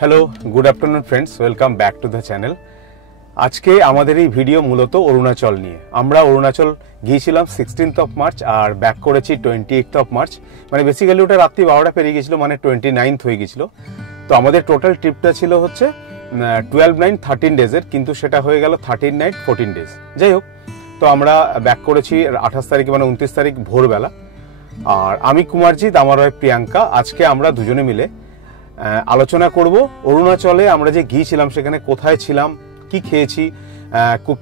Hello, good afternoon friends, welcome back to the channel. আজকে আমাদের এই ভিডিও মূলত অরুণাচল নিয়ে। আমরা অরুণাচল গিয়েছিলাম 16th of March R back করেছি 28th অফ মার্চ। মানে বেসিক্যালি ওটা রাত্রি 12টা পেরিয়ে গেছিলো, মানে 29th হয়ে গেছিলো। তো আমাদের টোটাল ট্রিপটা ছিল হচ্ছে 12 নাইট 13 ডেজের, কিন্তু সেটা হয়ে গেল 13 নাইট 14 ডেজ। যাই হোক, তো আমরা ব্যাক করেছি 28 তারিখে, মানে 29 তারিখ ভোরবেলা। আর আমি কুমারজিৎ, আমার হয় প্রিয়াঙ্কা। আজকে আমরা দুজনে মিলে আলোচনা করব অরুণাচলে আমরা যে গিয়েছিলাম, সেখানে কোথায় ছিলাম, কি খেয়েছি,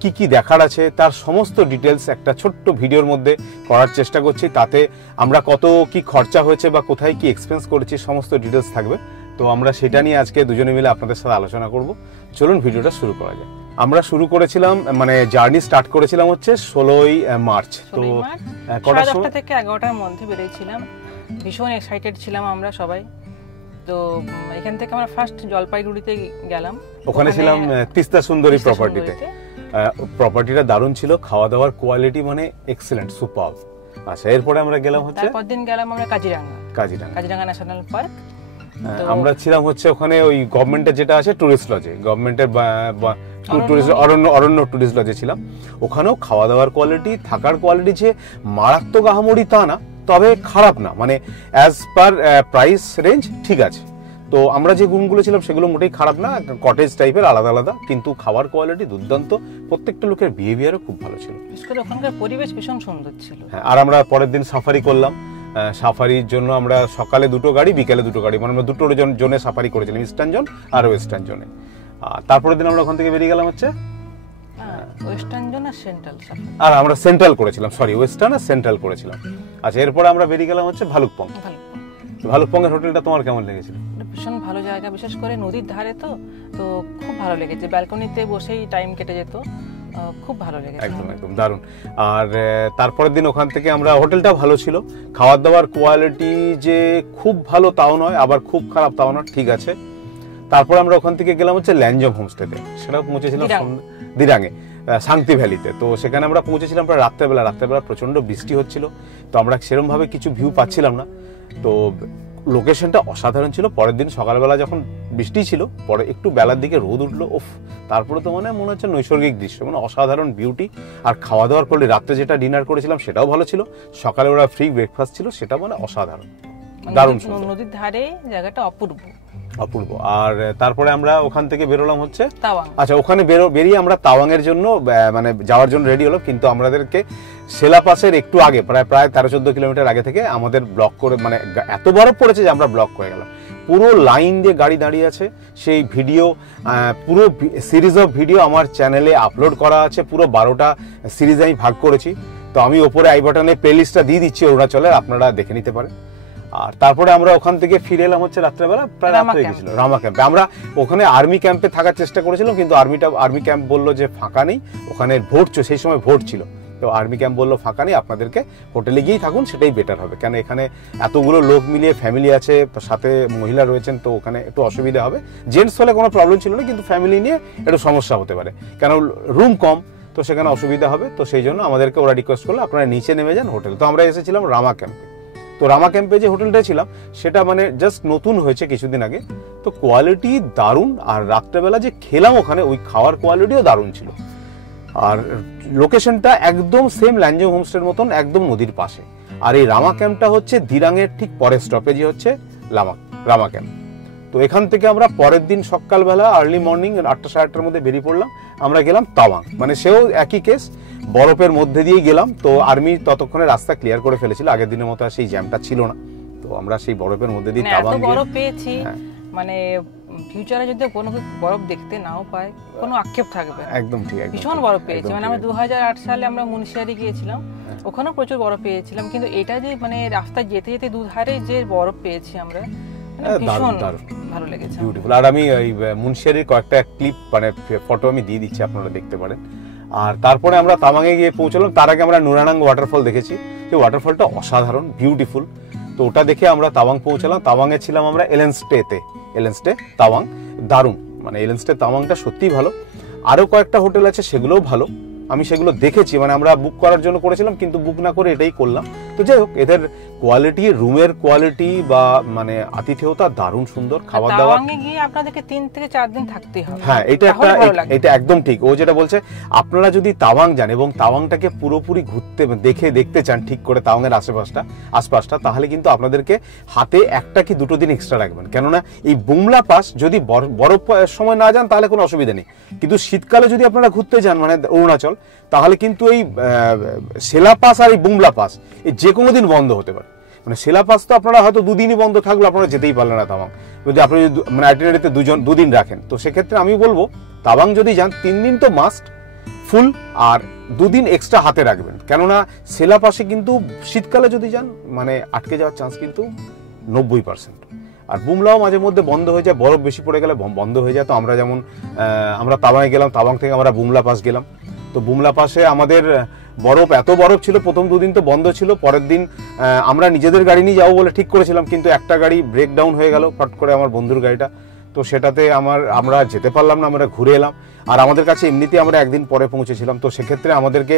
কি কি দেখার আছে, তার সমস্ত ডিটেলস একটা ছোট্ট ভিডিওর মধ্যে করার চেষ্টা করছি। তাতে আমরা কত কি খরচা হয়েছে বা কোথায় কি এক্সপেন্স করেছি সমস্ত ডিটেলস থাকবে। তো আমরা সেটা নিয়ে আজকে দুজনে মিলে আপনাদের সাথে আলোচনা করব। চলুন ভিডিওটা শুরু করা যায়। আমরা শুরু করেছিলাম, মানে জার্নি স্টার্ট করেছিলাম হচ্ছে 16ই মার্চ। তো কটার সময়? 10টা থেকে 11টার মধ্যে বেরিয়েছিলাম। ভীষণ এক্সাইটেড ছিলাম আমরা সবাই। তো এখান থেকে আমরা ফার্স্ট জলপাইগুড়িতে গেলাম। ওখানে ছিলাম তিস্তা সুন্দরী প্রপার্টিতে। প্রপার্টিটা দারুণ ছিল, খাওয়া দাওয়ার কোয়ালিটি মানে এক্সেলেন্ট, সুপার। আচ্ছা, এরপরে আমরা গেলাম হচ্ছে, তারপর দিন গেলাম আমরা কাজিরাঙ্গা ন্যাশনাল পার্ক। আমরা ছিলাম হচ্ছে ওখানে ওই গভর্নমেন্টের যেটা আছে টুরিস্ট লজে, গভর্নমেন্টের অরণ্য টুরিস্ট লজে ছিলাম। ওখানেও খাওয়া দাওয়ার কোয়ালিটি, থাকার কোয়ালিটি যে মারাত্মক আহামরি তা না, তবে খারাপ না, মানে অ্যাজ পার প্রাইস রেঞ্জ ঠিক আছে। তো আমরা যে রুমগুলো ছিলাম সেগুলো মোটেই খারাপ না, কটেজ টাইপের, আলাদা আলাদা, কিন্তু খাবার কোয়ালিটি দুর্দান্ত। প্রত্যেকটা লোকের বিহেভিয়ারও খুব ভালো ছিল, বিশেষ করে ওখানকার পরিবেশ ভীষণ সুন্দর ছিল। আর আমরা পরের দিন সাফারি করলাম। সাফারির জন্য আমরা সকালে দুটো গাড়ি, বিকেলে দুটো গাড়ি, মানে আমরা দুটো জোনে সাফারি করেছিলাম, ইস্টার্ন জোন আর ওয়েস্টার্ন জোনে। তারপরের দিন আমরা ওখান থেকে বেরিয়ে গেলাম হচ্ছে ওয়েস্টার্ন জোন আর সেন্ট্রাল, আর আমরা সেন্ট্রাল করেছিলাম, সরি ওয়েস্টার্ন আর সেন্ট্রাল করেছিলাম। আচ্ছা, এরপরে আমরা বেরিয়ে গেলাম হচ্ছে ভালুকপং। ভালুকপংয়ের হোটেলটা তোমার কেমন লেগেছিল? ভীষণ ভালো জায়গা, বিশেষ করে নদীর ধারে, তো খুব ভালো লেগেছে। ব্যালকনিতে বসেই টাইম কেটে যেত, খুব ভালো লেগেছে। একদম একদম দারুণ। আর তারপরের দিন ওখান থেকে আমরা, হোটেলটাও ভালো ছিল, খাওয়ার দাওয়ার কোয়ালিটি যে খুব ভালো তাও নয়, আবার খুব খারাপ তাও নয়, ঠিক আছে। তারপর আমরা ওখান থেকে গেলাম হচ্ছে ল্যানজং হোমস্টেতে। সেটা পৌঁছেছিলাম দিরাঙে, শান্তি ভ্যালিতে। তো সেখানে আমরা পৌঁছেছিলাম প্রায় রাত্রেবেলা প্রচন্ড বৃষ্টি হচ্ছিল, তো আমরা সেরকম ভাবে কিছু ভিউ পাচ্ছিলাম না। তো লোকেশনটা অসাধারণ ছিল। পরের দিন সকালবেলা যখন বৃষ্টি ছিল, পরে একটু বেলার দিকে রোদ উঠলো, ওফ, তারপরে তো মনে হচ্ছে নৈসর্গিক দৃশ্য, মানে অসাধারণ বিউটি। আর খাওয়া দাওয়ার করলে রাত্রে যেটা ডিনার করেছিলাম সেটাও ভালো ছিল, সকালে ওরা ফ্রি ব্রেকফাস্ট ছিল, সেটা মানে অসাধারণ, দারুণ সুন্দর। নদীর ধারে জায়গাটা অপূর্ব। আর তারপরে আমরা ওখান থেকে বেরোলাম হচ্ছে তাওয়াং। আচ্ছা, ওখানে বেরিয়ে আমরা তাওয়াং এর জন্য মানে যাওয়ার জন্য রেডি হলো, কিন্তু আমাদেরকে সেলাপাসের একটু আগে, প্রায় 13-14 কিলোমিটার আগে থেকে আমাদের ব্লক করে, মানে এত বরফ পড়েছে যে আমরা ব্লক করে গেলাম। পুরো লাইন দিয়ে গাড়ি দাঁড়িয়ে আছে। সেই ভিডিও, পুরো সিরিজ অফ ভিডিও আমার চ্যানেলে আপলোড করা আছে, পুরো 12টা সিরিজ আমি ভাগ করেছি। তো আমি ওপরে আই বাটনে প্লেলিস্টটা দিয়ে দিচ্ছি অরুণাচলের, আপনারা দেখে নিতে পারেন। আর তারপরে আমরা ওখান থেকে ফিরে এলাম হচ্ছে রাত্রেবেলা, প্রায় রাত হয়ে গেছিল, রামা ক্যাম্পে। আমরা ওখানে আর্মি ক্যাম্পে থাকার চেষ্টা করেছিলাম, কিন্তু আর্মি ক্যাম্প বললো যে ফাঁকা নেই, ওখানে ভোট, সেই সময় ভোট ছিল। তো আর্মি ক্যাম্প বললো ফাঁকা নেই, আপনাদেরকে হোটেলে গিয়েই থাকুন, সেটাই বেটার হবে, কেন এখানে এতগুলো লোক মিলিয়ে ফ্যামিলি আছে, সাথে মহিলা রয়েছেন, তো ওখানে একটু অসুবিধা হবে। জেন্টস হলে কোনো প্রবলেম ছিল না, কিন্তু ফ্যামিলি নিয়ে একটু সমস্যা হতে পারে, কেন রুম কম, তো সেখানে অসুবিধা হবে। তো সেই জন্য আমাদেরকে ওরা রিকোয়েস্ট করলো আপনারা নিচে নেমে যান হোটেল। তো আমরা এসেছিলাম রামা ক্যাম্পে। তো রামা ক্যাম্পে যে হোটেলটা ছিলাম সেটা মানে জাস্ট নতুন হয়েছে কিছুদিন আগে, তো কোয়ালিটি দারুণ। আর রাত্রেবেলা যে খেলাম ওখানে, ওই খাওয়ার কোয়ালিটিও দারুণ ছিল। আর লোকেশনটা একদম সেম ল্যানজং হোমস্টের মতন, একদম নদীর পাশে। আর এই রামা ক্যাম্পটা হচ্ছে দিরাঙের ঠিক পরের স্টপেজই হচ্ছে রামা ক্যাম্প। তো এখান থেকে আমরা পরের দিন সকালবেলা আর্লি মর্নিং 8টা সাড়ে 8টার মধ্যে বেরিয়ে পড়লাম। আমরা গেলাম তাওয়াং, মানে সেও একই কেস, বরফের মধ্যে দিয়ে গেলাম। তো আর্মি ততক্ষণে রাস্তা ক্লিয়ার করে ফেলেছিল, আগের দিনের মতো সেই জ্যামটা ছিল না। তো আমরা সেই বরফের মধ্যে দিয়ে তাওয়াং বরফ পেয়েছি, মানে ফিউচারে যদি কোনো বরফ দেখতে নাও পায়, কোনো আক্ষেপ থাকবে। একদম ঠিক, ভীষণ বরফ পেয়েছি। মানে আমরা 2008 সালে আমরা মুন্সিয়ারি গিয়েছিলাম, ওখানেও প্রচুর বরফ পেয়েছিলাম, কিন্তু এটা যে মানে রাস্তায় যেতে যেতে দুধারে যে বরফ পেয়েছি আমরা, ভীষণ ভালো লেগেছে, বিউটিফুল। আর আমি ওই মুন্সিয়ারির কয়েকটা ক্লিপ, মানে ফটো আমি দিয়ে দিচ্ছি, আপনারা দেখতে পারেন। আর তারপরে আমরা তাওয়াংয়ে গিয়ে পৌঁছলাম। তার আগে আমরা নুরানাং ওয়াটারফল দেখেছি, সেই ওয়াটারফলটা অসাধারণ, বিউটিফুল। তো ওটা দেখে আমরা তাওয়াং পৌঁছলাম। তাওয়াংয়ে ছিলাম আমরা এলেনস্টে তাওয়াং, দারুণ, মানে এলেনস্টে তাওয়াংটা সত্যিই ভালো। আরও কয়েকটা হোটেল আছে, সেগুলোও ভালো, আমি সেগুলো দেখেছি, মানে আমরা বুক করার জন্য করেছিলাম, কিন্তু বুক না করে এটাই করলাম। তো যাই হোক, এদের কোয়ালিটি, রুমের কোয়ালিটি বা মানে আতিথেয়তা দারুণ সুন্দর, খাবার দাবার। তাওয়াংয়ে গিয়ে আপনাদেরকে 3 থেকে 4 দিন থাকতেই হবে। হ্যাঁ, এটা একদম ঠিক। ও যেটা বলছে, আপনারা যদি তাওয়াং যান এবং তাওয়াংটাকে পুরোপুরি দেখতে চান ঠিক করে, তাওয়াংয়ের আশপাশটা, তাহলে কিন্তু আপনাদেরকে হাতে 1টা কি 2টো দিন এক্সট্রা রাখবেন। কেননা এই বুমলা পাস যদি বরফ সময় না যান তাহলে কোনো অসুবিধা নেই, কিন্তু শীতকালে যদি আপনারা ঘুরতে যান মানে অরুণাচল, তাহলে কিন্তু এই সেলা পাস আর এই বুমলা পাস এই যে কোনো দিন বন্ধ হতে পারে। মানে সেলা পাস তো আপনারা হয়তো 2 দিনই বন্ধ থাকলো, আপনারা যেতেই পারলেন না তাওয়াং, যদি আপনি মানে আইটিনারিতে 2 দিন রাখেন। তো সেক্ষেত্রে আমি বলবো তাওয়াং যদি যান 3 দিন তো মাস্ট ফুল, আর 2 দিন এক্সট্রা হাতে রাখবেন। কেননা সেলা পাসে কিন্তু শীতকালে যদি যান মানে আটকে যাওয়ার চান্স কিন্তু 90%। আর বুমলাও মাঝে মধ্যে বন্ধ হয়ে যায়, বরফ বেশি পড়ে গেলে বন্ধ হয়ে যায়। তো আমরা যেমন আমরা তাওয়াংয়ে গেলাম, তাওয়াং থেকে আমরা বুমলা পাস গেলাম। তো বুমলা পাসে আমাদের এত বরফ ছিল, প্রথম 2 দিন তো বন্ধ ছিল। পরের দিন আমরা নিজেদের গাড়ি নিয়ে যাবো বলে ঠিক করেছিলাম, কিন্তু একটা গাড়ি ব্রেকডাউন হয়ে গেল ফট করে, আমার বন্ধুর গাড়িটা। তো সেটাতে আমরা যেতে পারলাম না, আমরা ঘুরে এলাম। আর আমাদের কাছে এমনিতেই আমরা একদিন পরে পৌঁছেছিলাম, তো সেক্ষেত্রে আমাদেরকে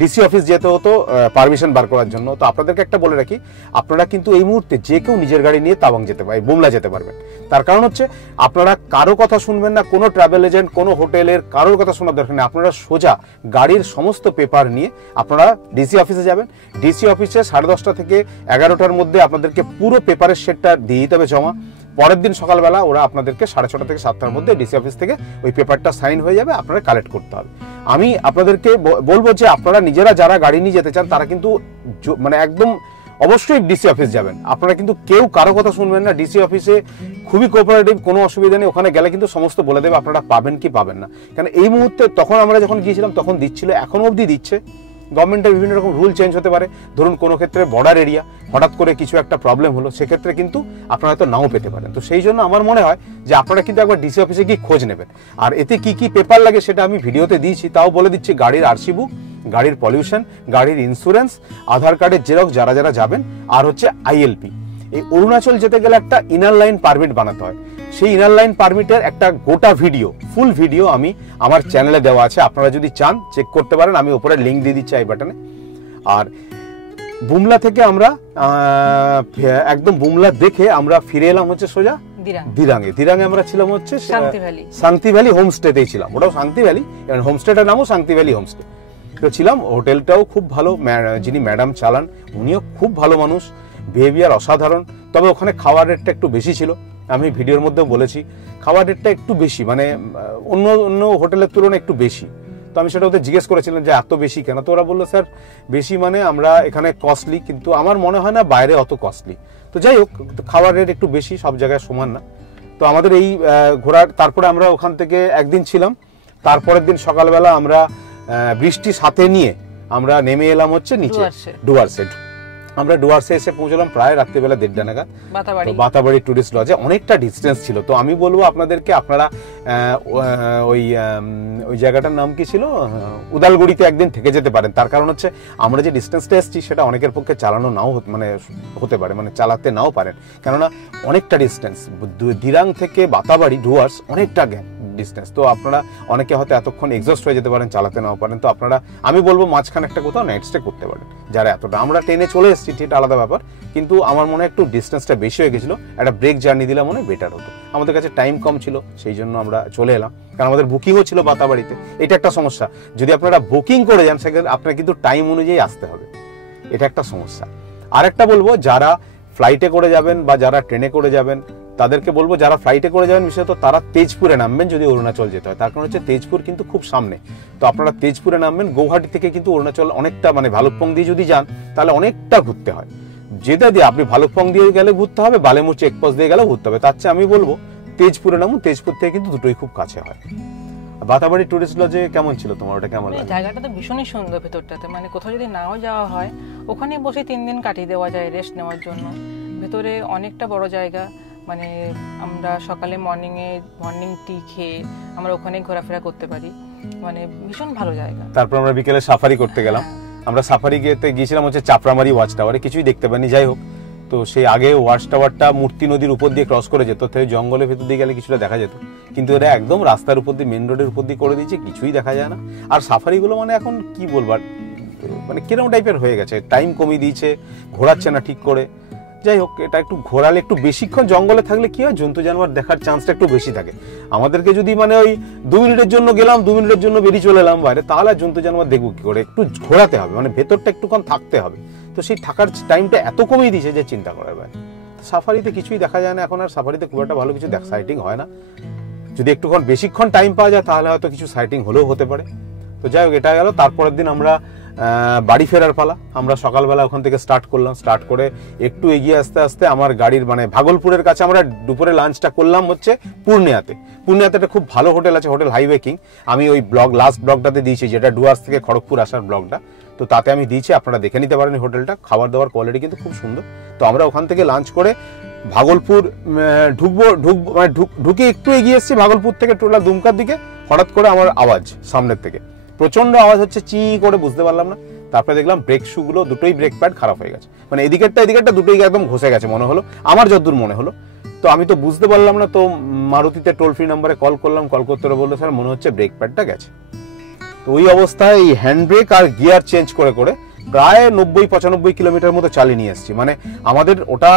ডিসি অফিস যেতে হতো পারমিশন বার করার জন্য। তো আপনাদেরকে একটা বলে রাখি, আপনারা কিন্তু এই মুহূর্তে যে কেউ নিজের গাড়ি নিয়ে তাওয়াং যেতে পারে, বুমলা যেতে পারবেন। তার কারণ হচ্ছে আপনারা কারো কথা শুনবেন না, কোনো ট্রাভেল এজেন্ট, কোনো হোটেলের কারোর কথা শোনার দরকার নেই। আপনারা সোজা গাড়ির সমস্ত পেপার নিয়ে আপনারা ডিসি অফিসে যাবেন। ডিসি অফিসে 10:30 থেকে 11টার মধ্যে আপনাদেরকে পুরো পেপারের সেটটা দিয়ে দিতে হবে জমা। পরের দিন সকালবেলা ওরা আপনাদেরকে 6:30 থেকে 7টার মধ্যে ডিসি অফিস থেকে ওই পেপারটা সাইন হয়ে যাবে, আপনারা কালেক্ট করতে হবে। আমি আপনাদেরকে বলবো যে আপনারা নিজেরা যারা গাড়ি নিয়ে যেতে চান তারা কিন্তু মানে একদম অবশ্যই ডিসি অফিস যাবেন। আপনারা কিন্তু কেউ কারো কথা শুনবেন না। ডিসি অফিসে খুবই কোঅপারেটিভ, কোনো অসুবিধা নেই। ওখানে গেলে কিন্তু সমস্ত বলে দেবে আপনারা পাবেন কি পাবেন না। কারণ এই মুহূর্তে তখন আমরা যখন গিয়েছিলাম তখন দিচ্ছিল, এখনো অবধি দিচ্ছে। গভর্নমেন্টের বিভিন্ন রকম রুল চেঞ্জ হতে পারে। ধরুন কোনো ক্ষেত্রে বর্ডার এরিয়া, হঠাৎ করে কিছু একটা প্রবলেম হলো, সেক্ষেত্রে কিন্তু আপনারা হয়তো নাও পেতে পারেন। তো সেই জন্য আমার মনে হয় যে আপনারা কিন্তু একবার ডিসি অফিসে গিয়ে খোঁজ নেবেন। আর এতে কি কি পেপার লাগে সেটা আমি ভিডিওতে দিয়েছি, তাও বলে দিচ্ছি। গাড়ির আরসি বুক, গাড়ির পলিউশন, গাড়ির ইন্স্যুরেন্স, আধার কার্ডের জেরক্স যারা যারা যাবেন, আর হচ্ছে আইএলপি। এই অরুণাচল যেতে গেলে একটা ইনার লাইন পারমিট বানাতে হয়। সেই ইনার লাইন পারমিটের একটা গোটা ভিডিও, ফুল ভিডিও আমি আমার চ্যানেলে দেওয়া আছে, আপনারা যদি চান চেক করতে পারেন। আমি উপরে লিঙ্ক দিয়ে দিচ্ছি আই বাটনে। আর বুমলা থেকে আমরা একদম বুমলা দেখে আমরা ফিরে এলাম হচ্ছে সোজা দিরাঙে। আমরা ছিলাম হচ্ছে শান্তি ভ্যালি হোমস্টেতেই ছিলাম। ওটাও শান্তি ভ্যালি, হোমস্টেটার নামও শান্তি ভ্যালি হোমস্টে। তো ছিলাম, হোটেলটাও খুব ভালো, যিনি ম্যাডাম চালান উনিও খুব ভালো মানুষ, বিহেভিয়ার অসাধারণ। তবে ওখানে খাওয়ার রেটটা একটু বেশি ছিল, আমি ভিডিওর মধ্যেও বলেছি। খাওয়ার রেটটা একটু বেশি, মানে অন্য হোটেলের তুলনায় একটু বেশি। তো আমি সেটা ওদের জিজ্ঞেস করেছিলাম যে এত বেশি কেন? তো ওরা বললো স্যার বেশি মানে আমরা এখানে কস্টলি, কিন্তু আমার মনে হয় না বাইরে অত কস্টলি। তো যাই হোক, খাওয়ার রেট একটু বেশি, সব জায়গায় সমান না। তো আমাদের এই ঘোরার, তারপরে আমরা ওখান থেকে একদিন ছিলাম। তারপরের দিন সকালবেলা আমরা বৃষ্টি সাথে নিয়ে আমরা নেমে এলাম হচ্ছে নিচে ডুয়ার্সে। আমরা ডুয়ার্সে এসে পৌঁছলাম প্রায় রাত্রিবেলা 1:30 নাগাদ। বাতাবাড়ি টুরিস্ট লজে, অনেকটা ডিস্টেন্স ছিল। তো আমি বলবো আপনাদেরকে, আপনারা ওই জায়গাটার নাম কি ছিল, উদালগুড়িতে একদিন থেকে যেতে পারেন। তার কারণ হচ্ছে আমরা যে ডিস্টেন্সটা এসেছি সেটা অনেকের পক্ষে চালানো নাও মানে হতে পারে, মানে চালাতে নাও পারেন। কেননা অনেকটা ডিস্টেন্স, দিরাং থেকে বাতাবাড়ি ডুয়ার্স অনেকটা ডিস্টেন্স। তো আপনারা অনেকে হয়তো এতক্ষণ এক্সস্ট হয়ে যেতে পারেন, চালাতে নাও পারেন। তো আপনারা, আমি বলবো মাঝখানে একটা কোথাও নাইট স্টে করতে পারেন যারা এতটা। আমরা ট্রেনে চলে এসেছি, এটা আলাদা ব্যাপার, কিন্তু আমার মনে হয় একটু ডিস্টেন্সটা বেশি হয়ে গেছিলো। একটা ব্রেক জার্নি দিলে মনে হয় বেটার হতো। আমাদের কাছে টাইম কম ছিল, সেই জন্য আমরা চলে এলাম। কারণ আমাদের বুকিংও ছিল বাতাবাড়িতে। এটা একটা সমস্যা, যদি আপনারা বুকিং করে যান সেক্ষেত্রে আপনার কিন্তু টাইম অনুযায়ী আসতে হবে, এটা একটা সমস্যা। আর একটা বলবো, যারা ফ্লাইটে করে যাবেন বা যারা ট্রেনে করে যাবেন তাদেরকে বলবো, যারা ফ্লাইটে করে যাবেন বিশেষত তারা তেজপুরে নামবেন যদি অরুণাচল যেতে হয়। তার কারণ হচ্ছে তেজপুর কিন্তু খুব সামনে। তো আপনারা তেজপুরে নামবেন। গৌহাটি থেকে কিন্তু অরুণাচল অনেকটা, মানে ভালুকপং দিয়ে যদি যান তাহলে অনেকটা ঘুরতে হয়। যেটা দিয়ে আপনি ভালুকপং দিয়ে গেলে ঘুরতে হবে, বালেমুর চেকপোস্ট দিয়ে গেলেও ঘুরতে হবে। তার চেয়ে আমি বলবো তেজপুরে নামুন, তেজপুর থেকে কিন্তু দুটোই খুব কাছে হয়। বাতাবাড়ি টুরিস্ট লজে কেমন ছিল তোমার, ওটা কেমন লাগে? জায়গাটা তো ভীষণই সুন্দর ভেতরটাতে, মানে কোথাও যদি নাও যাওয়া হয় ওখানে বসে 3 দিন কাটিয়ে দেওয়া যায় রেস্ট নেওয়ার জন্য। ভেতরে অনেকটা বড় জায়গা, মানে আমরা সকালে মর্নিং টি খেয়ে আমরা ওখানে ঘোরাফেরা করতে পারি, মানে ভীষণ ভালো জায়গা। তারপর আমরা বিকেলে সাফারি করতে গেলাম। আমরা সাফারি গিয়েছিলাম হচ্ছে চাপড়ামারি ওয়াচ টাওয়ারে, কিছুই দেখতে পাইনি। যাই হোক, তো সেই আগে ওয়াচ টাওয়ারটা মূর্তি নদীর উপর দিয়ে ক্রস করে যেত, তাই জঙ্গলের ভেতর দিয়ে গেলে কিছুটা দেখা যেত, কিন্তু এটা একদম রাস্তার উপর দিয়ে, মেন রোডের উপর দিয়ে করে দিয়েছে, কিছুই দেখা যায় না। আর সাফারিগুলো মানে এখন কি বলবার, মানে কিরকম টাইপের হয়ে গেছে, টাইম কমিয়ে দিয়েছে, ঘোরাচ্ছে না ঠিক করে। যাই হোক, এটা একটু ঘোরালে, একটু বেশিক্ষণ জঙ্গলে থাকলে কি হয়, জন্তু জানোয়ার দেখার চান্সটা একটু বেশি থাকে। আমাদেরকে যদি মানে ওই 2 মিনিটের জন্য গেলাম, 2 মিনিটের জন্য বেরিয়ে চলে এলাম বাইরে, তাহলে জন্তু জানোয়ার দেখবো কি করে? একটু ঘোরাতে হবে, মানে ভেতরটা একটুক্ষণ থাকতে হবে। তো সেই থাকার টাইমটা এত কমিয়ে দিয়েছে যে চিন্তা করার বাইরে। সাফারিতে কিছুই দেখা যায় না এখন, আর সাফারিতে খুব একটা ভালো কিছু সাইটিং হয় না। যদি একটুক্ষণ বেশিক্ষণ টাইম পাওয়া যায় তাহলে হয়তো কিছু সাইটিং হলেও হতে পারে। তো যাই হোক, এটা গেল। তারপরের দিন আমরা বাড়ি ফেরার পালা। আমরা সকালবেলা ওখান থেকে স্টার্ট করলাম। স্টার্ট করে একটু এগিয়ে আস্তে আস্তে আমার গাড়ির মানে ভাগলপুরের কাছে আমরা দুপুরে লাঞ্চটা করলাম হচ্ছে পূর্ণিয়াতে। পূর্ণিয়াতে একটা খুব ভালো হোটেল আছে, হোটেল হাইওয়ে কিং। আমি ওই লাস্ট ব্লগটাতে দিয়েছি, যেটা ডুয়ার্স থেকে খড়গপুর আসার ব্লগটা, তো তাতে আমি দিয়েছি, আপনারা দেখে নিতে পারেন হোটেলটা। খাবার দাবার কোয়ালিটি কিন্তু খুব সুন্দর। তো আমরা ওখান থেকে লাঞ্চ করে ভাগলপুর ঢুকে একটু এগিয়ে এসেছি ভাগলপুর থেকে টোটাল দুমকার দিকে। হঠাৎ করে আমার আওয়াজ সামনের থেকে, প্রচন্ড আওয়াজ হচ্ছে, চি করে, বুঝতে পারলাম না। তারপরে দেখলাম ব্রেক শুগুলো দুটোই ব্রেক প্যাড খারাপ হয়ে গেছে, মানে এদিকেরটা দুটোই একদম ঘষে গেছে মনে হলো, আমার যতদূর মনে হলো। তো আমি তো বুঝতে পারলাম না। তো মারুতিতে টোল ফ্রি নাম্বারে কল করলাম, কল করতে বললো স্যার মনে হচ্ছে ব্রেক প্যাডটা গেছে। তো ওই অবস্থায় এই হ্যান্ড ব্রেক আর গিয়ার চেঞ্জ করে করে প্রায় 90-95 কিলোমিটার মতো চালিয়ে নিয়ে এসেছি। মানে আমাদের ওটা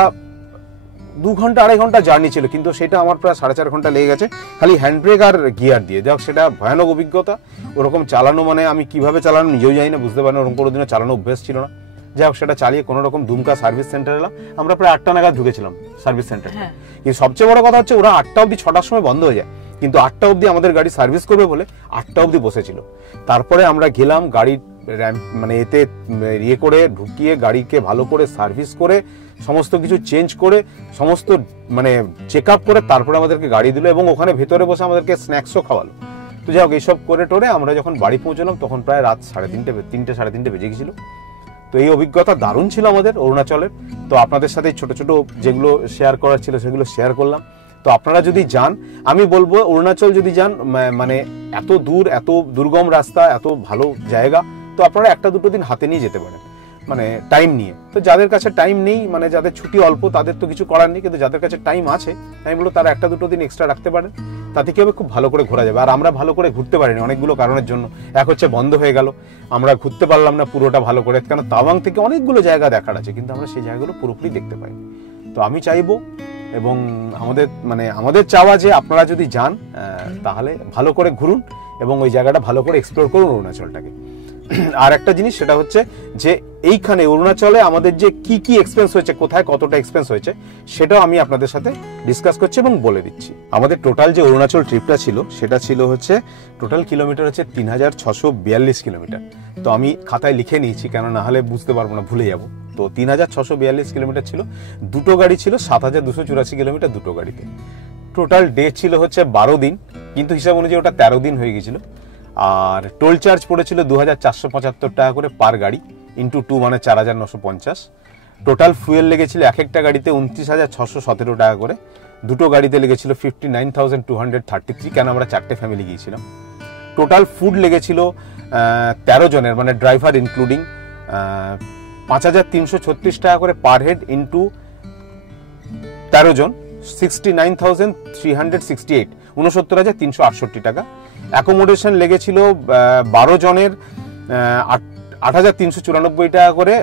2 ঘন্টা 2.5 ঘন্টা জার্নি ছিল, কিন্তু সেটা আমার প্রায় 4.5 ঘন্টা লেগে গেছে খালি হ্যান্ড ব্রেক আর গিয়ার দিয়ে। যাক, সেটা ভয়ানক অভিজ্ঞতা। ওরকম চালানো মানে আমি কিভাবে চালানো নিজেও জানি না, বুঝতে পারি না, ওরকম কোনোদিনও চালানো অভ্যেস ছিল না। যাই হোক, সেটা চালিয়ে কোনো রকম দুমকা সার্ভিস সেন্টারে এলাম। আমরা প্রায় 8টা নাগাদ ঢুকেছিলাম সার্ভিস সেন্টারে। কিন্তু সবচেয়ে বড় কথা হচ্ছে ওরা 8টা অবধি, 6টার সময় বন্ধ হয়ে যায়, কিন্তু 8টা অবধি আমাদের গাড়ি সার্ভিস করবে বলে 8টা অবধি বসেছিল। তারপরে আমরা গেলাম, গাড়ির মানে এতে ইয়ে করে ঢুকিয়ে গাড়িকে ভালো করে সার্ভিস করে সমস্ত কিছু চেঞ্জ করে সমস্ত মানে চেক আপ করে তারপরে আমাদেরকে গাড়ি দিল, এবং ওখানে ভেতরে বসে আমাদেরকে স্ন্যাক্সও খাওয়ালো। তো যাই হোক, এইসব করে টোরে আমরা যখন বাড়ি পৌঁছলাম তখন প্রায় রাত 3:30 বেজে গেছিল। তো এই অভিজ্ঞতা দারুণ ছিল আমাদের অরুণাচলের। তো আপনাদের সাথে ছোট ছোট যেগুলো শেয়ার করার ছিল সেগুলো শেয়ার করলাম। তো আপনারা যদি যান, আমি বলবো অরুণাচল যদি যান, মানে এত দূর, এত দুর্গম রাস্তা, এত ভালো জায়গা, তো আপনারা 1-2 দিন হাতে নিয়ে যেতে পারেন, মানে টাইম নিয়ে। তো যাদের কাছে টাইম নেই, মানে যাদের ছুটি অল্প, তাদের তো কিছু করার নেই, কিন্তু যাদের কাছে টাইম আছে আমি বলবো তারা 1-2 দিন এক্সট্রা রাখতে পারেন। তাতে কি হবে, খুব ভালো করে ঘোরা যাবে। আর আমরা ভালো করে ঘুরতে পারিনি অনেকগুলো কারণের জন্য। এক হচ্ছে বন্ধ হয়ে গেল, আমরা ঘুরতে পারলাম না পুরোটা ভালো করে, কারণ তাওয়াং থেকে অনেকগুলো জায়গা দেখার আছে, কিন্তু আমরা সেই জায়গাগুলো পুরোপুরি দেখতে পাইনি। তো আমি চাইবো, এবং আমাদের চাওয়া যে আপনারা যদি যান তাহলে ভালো করে ঘুরুন এবং ওই জায়গাটা ভালো করে এক্সপ্লোর করুন অরুণাচলটাকে। আর একটা জিনিস, সেটা হচ্ছে যে এইখানে অরুণাচলে আমাদের যে কি কি এক্সপেন্স হয়েছে, কোথায় কতটা এক্সপেন্স হয়েছে, সেটাও আমি আপনাদের সাথে ডিসকাস করছি এবং বলে দিচ্ছি। আমাদের টোটাল যে অরুণাচল ট্রিপটা ছিল, সেটা ছিল হচ্ছে টোটাল কিলোমিটার হচ্ছে 3642 কিলোমিটার। তো আমি খাতায় লিখে নিয়েছি, কেন না হলে বুঝতে পারবো না, ভুলে যাবো। তো 3642 কিলোমিটার ছিল। দুটো গাড়ি ছিল, 7284 কিলোমিটার দুটো গাড়িতে। টোটাল ডে ছিল হচ্ছে 12 দিন, কিন্তু হিসাব অনুযায়ী ওটা 13 দিন হয়ে গেছিল। আর টোল চার্জ পড়েছিল 2475 টাকা করে পার গাড়ি, ইন্টু 2 মানে 4950। টোটাল ফুয়েল লেগেছিল এক একটা গাড়িতে 29,617 টাকা করে। দুটো গাড়িতে লেগেছিল 59,233, কেন আমরা 4টে ফ্যামিলি গিয়েছিলাম। টোটাল ফুড লেগেছিল 13 জনের, মানে ড্রাইভার ইনক্লুডিং, 5,336 টাকা করে পার হেড, ইন্টু 13 জন, 69,368, 69,368 টাকা। অ্যাকোমোডেশন লেগেছিল 12 জনের 8,394 টাকা করে,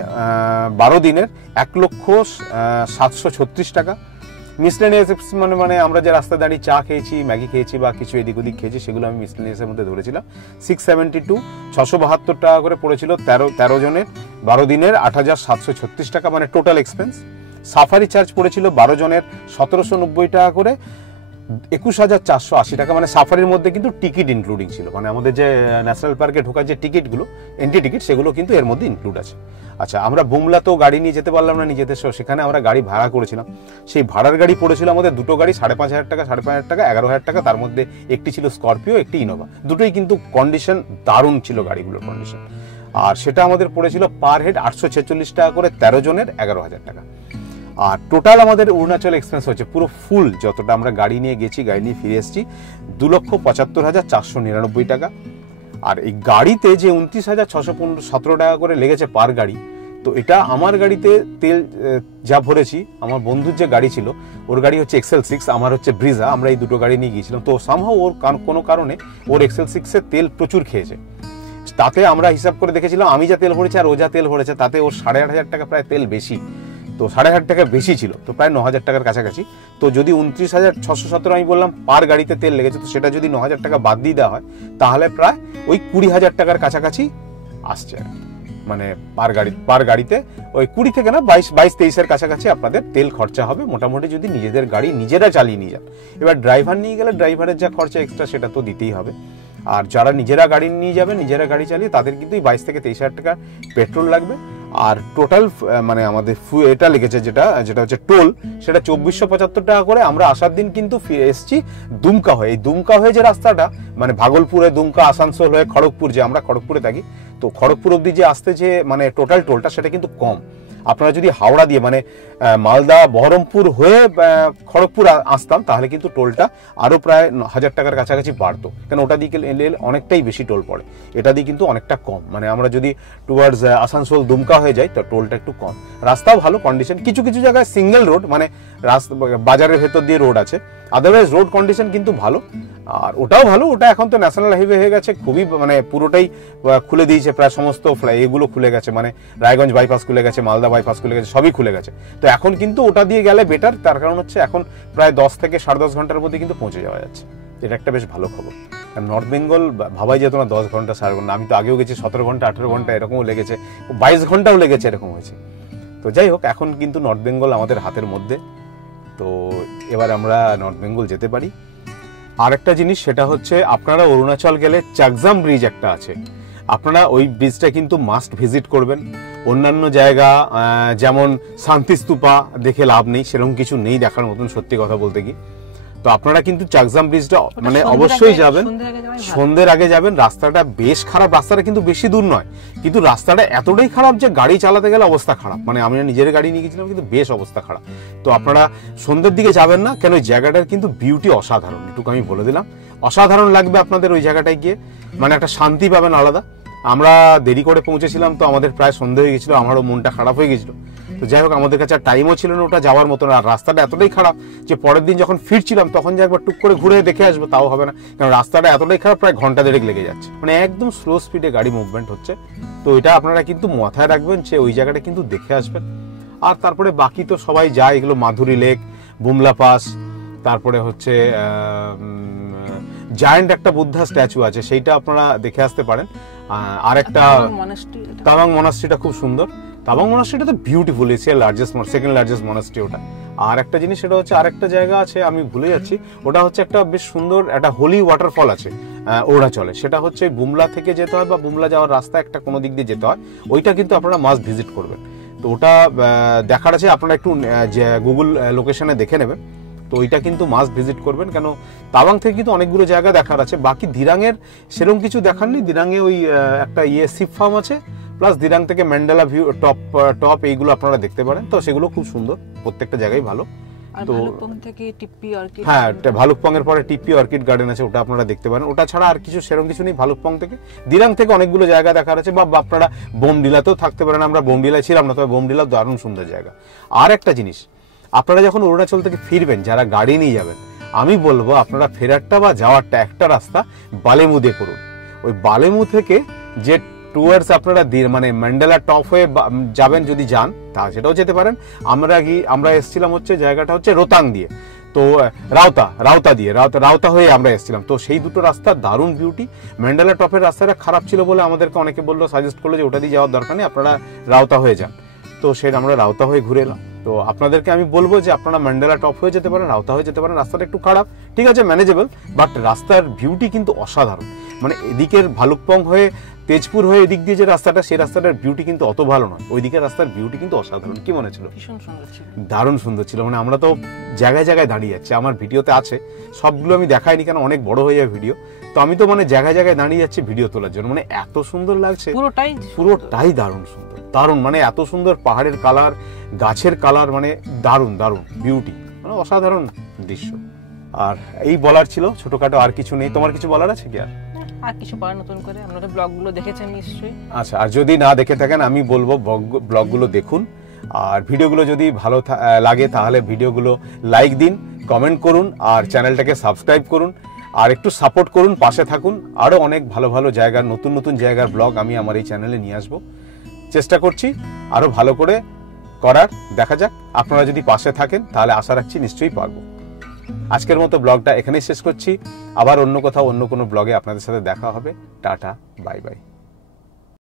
12 দিনের, 1,0736 টাকা। মিসলেনিয়াস মানে আমরা যে রাস্তা দাঁড়িয়ে চা খেয়েছি, ম্যাগি খেয়েছি বা কিছু এদিক ওদিক খেয়েছি, সেগুলো আমি মিসলেনিয়াসের মধ্যে ধরেছিলাম। 672, 672 টাকা করে পড়েছিল 13 জনের, 12 দিনের, 8,736 টাকা, মানে টোটাল এক্সপেন্স। সাফারি চার্জ পড়েছিল 12 জনের 1,790 টাকা করে, 21,480 টাকা, মানে সাফারির মধ্যে কিন্তু টিকিট ইনক্লুডিং ছিল, মানে আমাদের যে ন্যাশনাল পার্কে ঢোকার যে টিকিটগুলো, এন্ট্রি টিকিট, সেগুলো কিন্তু এর মধ্যে ইনক্লুড আছে। আচ্ছা, আমরা বুমলা তো গাড়ি নিয়ে যেতে পারলাম না নিজেদের, সেখানে আমরা গাড়ি ভাড়া করেছিলাম। সেই ভাড়ার গাড়ি পড়েছিল আমাদের দুটো গাড়ি 5,500 টাকা, 5,500 টাকা, 11,000 টাকা। তার মধ্যে একটি ছিল স্করপিও, একটি ইনোভা। দুটোই কিন্তু কন্ডিশন দারুণ ছিল গাড়িগুলোর কন্ডিশন। আর সেটা আমাদের পড়েছিল পার হেড 846 টাকা করে, 13 জনের, 11,000 টাকা। আর টোটাল আমাদের অরুণাচল এক্সপেন্স হচ্ছে পুরো ফুল যতটা আমরা গাড়ি নিয়ে গেছি, গাড়ি নিয়ে ফিরে এসেছি, 2,75,499 টাকা। আর এই গাড়িতে যে 29,617 টাকা করে লেগেছে পার গাড়ি, তো এটা আমার গাড়িতে তেল যা ভরেছি, আমার বন্ধুর যে গাড়ি ছিল, ওর গাড়ি হচ্ছে XL6, আমার হচ্ছে ব্রিজা, আমরা এই দুটো গাড়ি নিয়ে গিয়েছিলাম। তো সামহাও ওর কোনো কারণে ওর XL6 এর তেল প্রচুর খেয়েছে। তাতে আমরা হিসাব করে দেখেছিলাম, আমি যা তেল ভরেছি আর ও যা তেল ভরেছে তাতে ওর 8,500 টাকা প্রায় তেল বেশি, তো 8,500 টাকা বেশি ছিল, তো প্রায় 9,000 টাকার কাছাকাছি। তো যদি 29,617 আমি বললাম পার গাড়িতে তেল লেগেছে, তো সেটা যদি 9,000 টাকা বাদ দিয়ে দেওয়া হয় তাহলে প্রায় ওই 20,000 টাকার কাছাকাছি আসছে, মানে পার গাড়িতে ওই 20 থেকে না 22-23-এর কাছাকাছি আপনাদের তেল খরচা হবে মোটামুটি, যদি নিজেদের গাড়ি নিজেরা চালিয়ে নিয়ে যান। এবার ড্রাইভার নিয়ে গেলে ড্রাইভারের যা খরচা এক্সট্রা সেটা তো দিতেই হবে, আর যারা নিজেরা গাড়ি নিয়ে যাবে নিজেরা গাড়ি চালিয়ে তাদের কিন্তু 22 থেকে 23,000 টাকা পেট্রোল লাগবে। আর টোটাল মানে আমাদের এটা লেগেছে যেটা হচ্ছে টোল, সেটা 2475 টাকা করে। আমরা আসার দিন কিন্তু ফিরে এসেছি দুমকা হয়ে, এই দুমকা হয়ে যে রাস্তাটা মানে ভাগলপুরে দুমকা আসানসোল হয়ে খড়গপুর, যে আমরা খড়গপুরে থাকি, তো খড়গপুর অব্দি যে আসতে যে মানে টোটাল টোলটা সেটা কিন্তু কম। আপনারা যদি হাওড়া দিয়ে মানে মালদা বহরমপুর হয়ে খড়গপুর আসতাম তাহলে কিন্তু টোলটা আরও প্রায় 1,000 টাকার কাছাকাছি বাড়তো, কেন ওটা দিয়ে এলে অনেকটাই বেশি টোল পড়ে, এটা দিয়ে কিন্তু অনেকটা কম। মানে আমরা যদি টুয়ার্ডস আসানসোল দুমকা হয়ে যাই তো টোলটা একটু কম। রাস্তাও ভালো কন্ডিশন, কিছু কিছু জায়গায় সিঙ্গেল রোড মানে রাস্তা বাজারের ভেতর দিয়ে রোড আছে, আদারওয়াইজ রোড কন্ডিশন কিন্তু ভালো। আর ওটাও ভালো, ওটা এখন তো ন্যাশনাল হাইওয়ে হয়ে গেছে, খুবই মানে পুরোটাই খুলে দিয়েছে, প্রায় সমস্ত এগুলো খুলে গেছে, মানে রায়গঞ্জ বাইপাস খুলে গেছে, মালদা বাইপাস খুলে গেছে, সবই খুলে গেছে। তো এখন কিন্তু ওটা দিয়ে গেলে বেটার, তার কারণ হচ্ছে এখন প্রায় 10 থেকে 10.5 ঘন্টার মধ্যে কিন্তু পৌঁছে যাওয়া যাচ্ছে, এটা একটা বেশ ভালো খবর। আর নর্থ বেঙ্গল ভাবাই যেত না 10 ঘন্টা 7 ঘন্টা, আমি তো আগেও গেছি 17 ঘন্টা 18 ঘন্টা এরকমও লেগেছে, 22 ঘন্টাও লেগেছে, এরকম হয়েছে। তো যাই হোক, এখন কিন্তু নর্থ বেঙ্গল আমাদের হাতের মধ্যে, তো এবার আমরা নর্থ বেঙ্গল যেতে পারি। আরেকটা জিনিস সেটা হচ্ছে আপনারা অরুণাচল গেলে চাকজাম ব্রিজ একটা আছে, আপনারা ওই ব্রিজটা কিন্তু মাস্ট ভিজিট করবেন। অন্যান্য জায়গা যেমন শান্তিস্তূপা দেখে লাভ নেই, সেরকম কিছু নেই দেখার মতন সত্যি কথা বলতে কি। তো আপনারা কিন্তু চাকজাম ব্রিজটা মানে অবশ্যই যাবেন, সন্ধ্যের আগে যাবেন। রাস্তাটা বেশ খারাপ, রাস্তাটা কিন্তু বেশি দূর নয়, কিন্তু রাস্তাটা এতটাই খারাপ যে গাড়ি চালাতে গেলে অবস্থা খারাপ, মানে আমি নিজের গাড়ি নিয়ে গেছিলাম কিন্তু বেশ অবস্থা খারাপ। তো আপনারা সন্ধ্যের দিকে যাবেন না, কেন ওই জায়গাটার কিন্তু বিউটি অসাধারণ, এটুকু আমি বলে দিলাম, অসাধারণ লাগবে আপনাদের ওই জায়গাটায় গিয়ে, মানে একটা শান্তি পাবেন আলাদা। আমরা দেরি করে পৌঁছেছিলাম তো আমাদের প্রায় সন্ধ্যে হয়ে গেছিল, আমারও মনটা খারাপ হয়ে গেছিল। তো যাই হোক, আমাদের কাছে আর টাইমও ছিল না ওটা যাওয়ার মতন, আর রাস্তাটা এতটাই খারাপ যে পরের দিন যখন ফিরছিলাম তখন যে একবার টুক করে ঘুরে দেখে আসবো তাও হবে না, কারণ রাস্তাটা এতটাই খারাপ, প্রায় ঘন্টা দেড়েক লেগে যাচ্ছে, মানে একদম স্লো স্পিডে গাড়ি মুভমেন্ট হচ্ছে। তো এটা আপনারা কিন্তু মাথায় রাখবেন যে ওই জায়গাটা কিন্তু দেখে আসবেন। আর তারপরে বাকি তো সবাই যায়, এগুলো মাধুরী লেক, বুমলা পাস, তারপরে হচ্ছে জায়ান্ট একটা বুদ্ধা স্ট্যাচু আছে, সেইটা আপনারা দেখে আসতে পারেন। আর একটা তাওয়াং মনাস্ট্রিটা খুব সুন্দর, তাওয়াং মনাস্ট্রিটা তো বিউটিফুল, এশিয়ার লার্জেস্ট সেকেন্ড লার্জেস্ট মনাস্ট্রি ওটা। আর একটা জিনিস সেটা হচ্ছে আরেকটা জায়গা আছে আমি ভুলে যাচ্ছি, ওটা হচ্ছে একটা বেশ সুন্দর একটা হোলি ওয়াটারফল আছে অরুণাচলে, সেটা হচ্ছে বুমলা থেকে যেতে হয় বা বুমলা যাওয়ার রাস্তা একটা কোনো দিক দিয়ে যেতে হয়, ওইটা কিন্তু আপনারা মাস্ট ভিজিট করবেন। তো ওটা দেখার আছে, আপনারা একটু গুগল লোকেশনে দেখে নেবেন, তো ওইটা কিন্তু মাস্ট ভিজিট করবেন, কেন তাওয়াং থেকে কিন্তু অনেকগুলো জায়গা দেখার আছে। বাকি দিরাঙের সেরকম কিছু দেখার নেই, দিরাঙে ওই একটা সিপ ফার্ম আছে, প্লাস দিরাং থেকে ম্যান্ডেলা ভিউ টপ এইগুলো আপনারা দেখতে পারেন, তো সেগুলো খুব সুন্দর, প্রত্যেকটা জায়গায় ভালো। তো হ্যাঁ, ভালুকপং এর পরে টিপ্পি অর্কিড গার্ডেন আছে, ওটা আপনারা দেখতে পারেন। ওটা ছাড়া আর কিছু সেরকম কিছু নেই ভালুকপং থেকে। দিরাং থেকে অনেকগুলো জায়গা দেখার আছে, বা আপনারা বোমডিলাতেও থাকতে পারেন, আমরা বোমডিলায় ছিলাম না, তবে বোমডিলা দারুণ সুন্দর জায়গা। আর একটা জিনিস, আপনারা যখন অরুণাচল থেকে ফিরবেন, যারা গাড়ি নিয়ে যাবেন, আমি বলবো আপনারা ফেরারটা বা যাওয়ারটা একটা রাস্তা বালেমু দিয়ে করুন। ওই বালেমু থেকে যে টুয়ার্ডস আপনারা মানে ম্যান্ডেলা টপ হয়ে যাবেন, যদি যান তা সেটাও যেতে পারেন। আমরা এসেছিলাম হচ্ছে জায়গাটা হচ্ছে রোতাং দিয়ে, তো রাউতা হয়ে আমরা এসেছিলাম। তো সেই দুটো রাস্তা দারুণ বিউটি। ম্যান্ডেলা টপের রাস্তাটা খারাপ ছিল বলে আমাদেরকে অনেকে বললো, সাজেস্ট করলো যে ওটা দিয়ে যাওয়ার দরকার নেই, আপনারা রাউতা হয়ে যান। তো সেটা আমরা রাউতা হয়ে ঘুরে এলাম। তো আপনাদেরকে আমি বলবো যে আপনারা ম্যান্ডেলা টপ হয়ে যেতে পারেন, রাউতা হয়ে যেতে পারেন। রাস্তাটা একটু খারাপ, ঠিক আছে, ম্যানেজেবল, বাট রাস্তার বিউটি কিন্তু অসাধারণ। মানে এদিকের ভালুকপং হয়ে তেজপুর হয়ে এদিক দিয়ে যে রাস্তাটা, সেই রাস্তাটার বিউটি কিন্তু অত ভালো নয়, ওইদিকের রাস্তার বিউটি কিন্তু অসাধারণ। কি মনে ছিল? দারুণ সুন্দর ছিল। মানে আমরা তো জায়গায় জায়গায় দাঁড়িয়ে যাচ্ছি, আমার ভিডিওতে আছে, সবগুলো আমি দেখাইনি কেন অনেক বড় হয়ে যায় ভিডিও। তো আমি তো মানে জায়গায় জায়গায় দাঁড়িয়ে যাচ্ছি ভিডিও তোলার জন্য, মানে এত সুন্দর লাগছে, পুরোটাই দারুণ সুন্দর, দারুণ, মানে এত সুন্দর পাহাড়ের কালার, গাছের কালার, মানে দারুণ দারুণ বিউটি, মানে অসাধারণ দৃশ্য। আর এই বলার ছিল, ছোটখাটো আর কিছু নেই। তোমার কিছু বলার আছে কি? আর কিছু বলার নতুন করে? আপনারা ব্লগগুলো দেখেছেন নিশ্চয়ই। আচ্ছা, আর যদি না দেখে থাকেন আমি বলবো ব্লগগুলো দেখুন, আর ভিডিওগুলো যদি ভালো লাগে তাহলে ভিডিওগুলো লাইক দিন, কমেন্ট করুন, আর চ্যানেলটাকে সাবস্ক্রাইব করুন। আর একটু সাপোর্ট করুন, পাশে থাকুন। আরও অনেক ভালো ভালো জায়গার, নতুন নতুন জায়গার ব্লগ আমি আমার এই চ্যানেলে নিয়ে আসবো, চেষ্টা করছি আরও ভালো করে করার। দেখা যাক, আপনারা যদি পাশে থাকেন তাহলে আশা রাখছি নিশ্চয়ই পারবো। আজকের মতো ব্লগটা এখানেই শেষ করছি। আবার অন্য কোথাও অন্য কোনো ব্লগে আপনাদের সাথে দেখা হবে। Tata, bye bye.